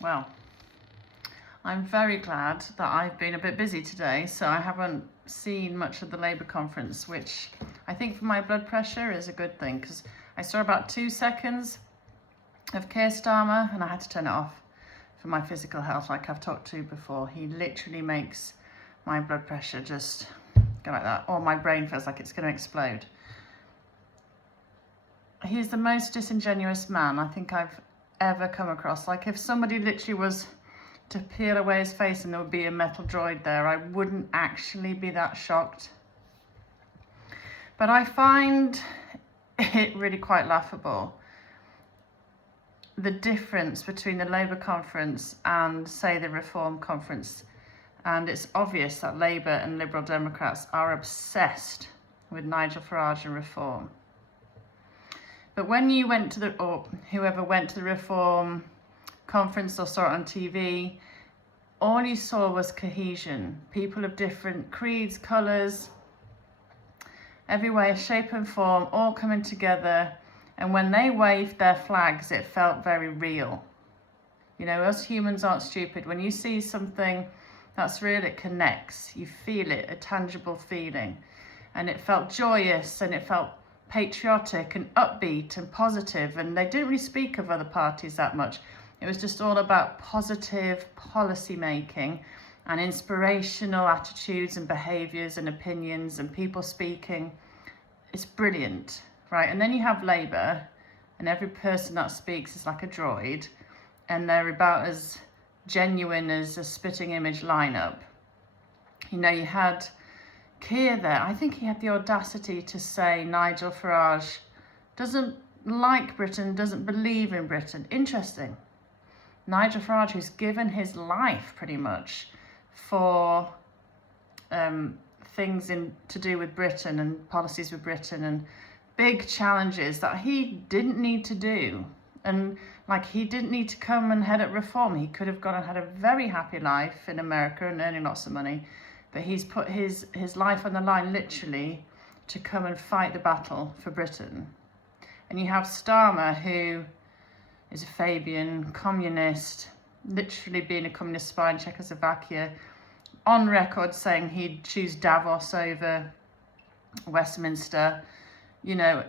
Well, I'm very glad that I've been a bit busy today, so I haven't seen much of the Labour conference, which I think for my blood pressure is a good thing, because I saw about 2 seconds of Keir Starmer and I had to turn it off for my physical health, like I've talked to before. He literally makes my blood pressure just go like that, or my brain feels like it's going to explode. He's the most disingenuous man I think I've ever come across. Like, if somebody literally was to peel away his face and there would be a metal droid there, I wouldn't actually be that shocked. But I find it really quite laughable, the difference between the Labour conference and, say, the Reform conference. And it's obvious that Labour and Liberal Democrats are obsessed with Nigel Farage and Reform. But when you went to or whoever went to the Reform conference or saw it on TV, all you saw was cohesion. People of different creeds, colours, every way, shape and form, all coming together. And when they waved their flags, it felt very real. You know, us humans aren't stupid. When you see something that's real, it connects. You feel it, a tangible feeling. And it felt joyous and it felt patriotic and upbeat and positive, and they didn't really speak of other parties that much. It was just all about positive policy making and inspirational attitudes and behaviours and opinions and people speaking. It's brilliant, right? And then you have Labour, and every person that speaks is like a droid, and they're about as genuine as a spitting image lineup. You know, you had Keir there. I think he had the audacity to say Nigel Farage doesn't like Britain, doesn't believe in Britain. Interesting. Nigel Farage, who's given his life pretty much for things to do with Britain and policies with Britain and big challenges that he didn't need to do. And like, he didn't need to come and head up Reform. He could have gone and had a very happy life in America and earning lots of money. But he's put his life on the line, literally, to come and fight the battle for Britain. And you have Starmer, who is a Fabian communist, literally being a communist spy in Czechoslovakia, on record saying he'd choose Davos over Westminster. You know,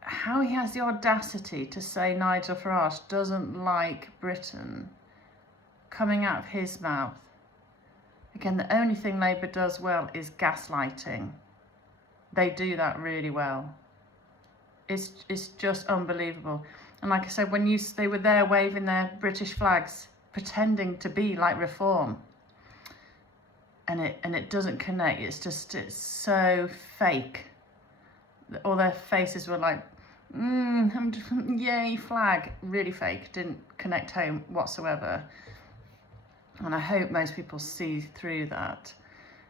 how he has the audacity to say Nigel Farage doesn't like Britain, coming out of his mouth. Again, the only thing Labour does well is gaslighting. They do that really well. It's just unbelievable. And like I said, when they were there waving their British flags, pretending to be like Reform, and it doesn't connect. It's so fake. All their faces were like, yay, flag. Really fake. Didn't connect home whatsoever. And I hope most people see through that.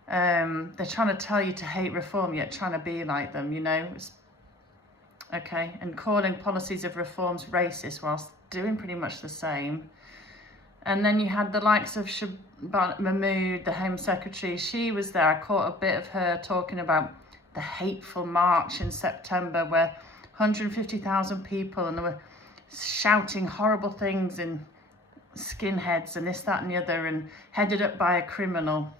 They're trying to tell you to hate Reform, yet trying to be like them, you know. Okay, and calling policies of Reforms racist whilst doing pretty much the same. And then you had the likes of Shaban Mahmood, the Home Secretary. She was there. I caught a bit of her talking about the hateful march in September where 150,000 people, and they were shouting horrible things in skinheads and this, that and the other, and headed up by a criminal.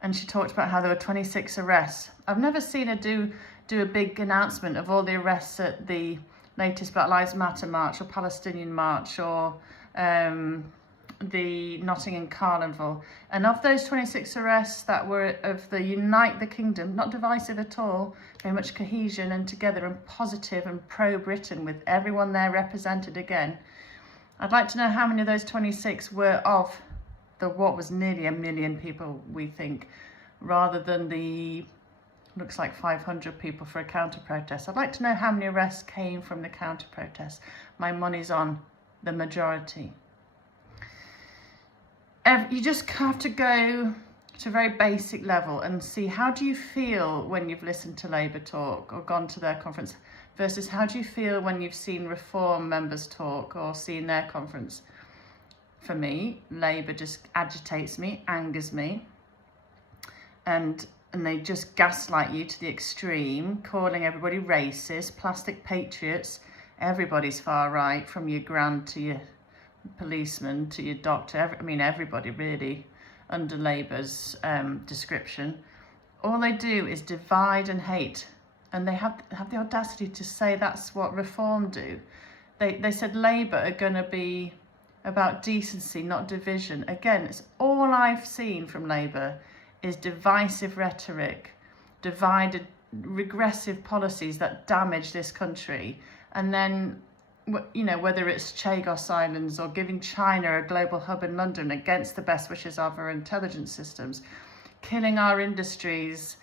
And she talked about how there were 26 arrests. I've never seen her do a big announcement of all the arrests at the latest Black Lives Matter march or Palestinian march or the Nottingham Carnival. And of those 26 arrests that were of the Unite the Kingdom, not divisive at all, very much cohesion and together and positive and pro-Britain, with everyone there represented again. I'd like to know how many of those 26 were of what was nearly 1 million people, we think, rather than the, looks like 500 people for a counter-protest. I'd like to know how many arrests came from the counter-protest. My money's on the majority. You just have to go to a very basic level and see, how do you feel when you've listened to Labour talk or gone to their conference, versus how do you feel when you've seen Reform members talk or seen their conference? For me, Labour just agitates me, angers me, and they just gaslight you to the extreme, calling everybody racist, plastic patriots. Everybody's far right, from your grand to your policeman to your doctor, everybody really under Labour's description. All they do is divide and hate, and they have the audacity to say that's what Reform do. They said Labour are going to be about decency, not division. Again, it's all I've seen from Labour is divisive rhetoric, divided, regressive policies that damage this country. And then, whether it's Chagos Islands or giving China a global hub in London against the best wishes of our intelligence systems, killing our industries,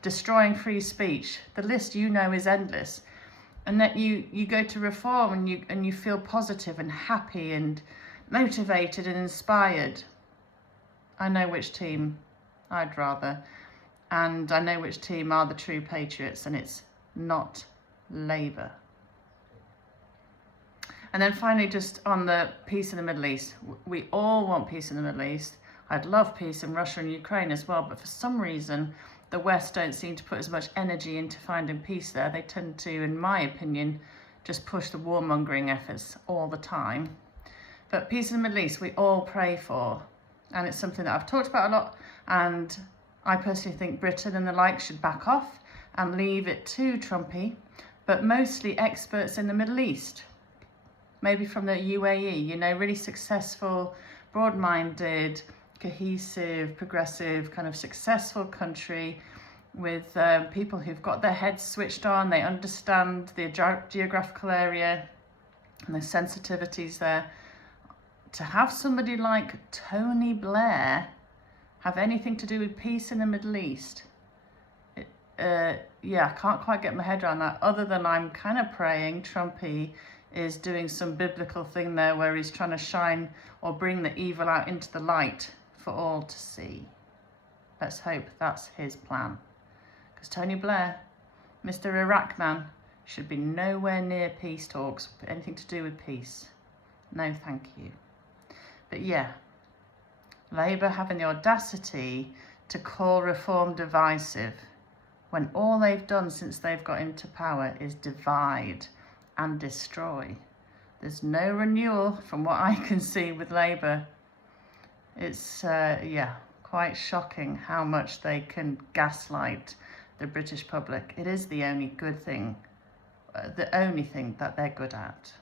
destroying free speech. The list, is endless. And that you go to Reform and you feel positive and happy and motivated and inspired. I know which team I'd rather, and I know which team are the true patriots, and it's not Labour. And then finally, just on the peace in the Middle East, we all want peace in the Middle East. I'd love peace in Russia and Ukraine as well, but for some reason, the West don't seem to put as much energy into finding peace there. They tend to, in my opinion, just push the warmongering efforts all the time. But peace in the Middle East, we all pray for. And it's something that I've talked about a lot. And I personally think Britain and the like should back off and leave it to Trumpy. But mostly experts in the Middle East. Maybe from the UAE, really successful, broad-minded, cohesive, progressive, kind of successful country with people who've got their heads switched on. They understand the geographical area and the sensitivities there. To have somebody like Tony Blair have anything to do with peace in the Middle East, I can't quite get my head around that, other than I'm kind of praying Trumpy is doing some biblical thing there where he's trying to shine or bring the evil out into the light for all to see. Let's hope that's his plan. Because Tony Blair, Mr. Iraq man, should be nowhere near peace talks, anything to do with peace. No, thank you. But yeah, Labour having the audacity to call Reform divisive when all they've done since they've got into power is divide and destroy. There's no renewal from what I can see with Labour. It's, quite shocking how much they can gaslight the British public. It is the only good thing, the only thing that they're good at.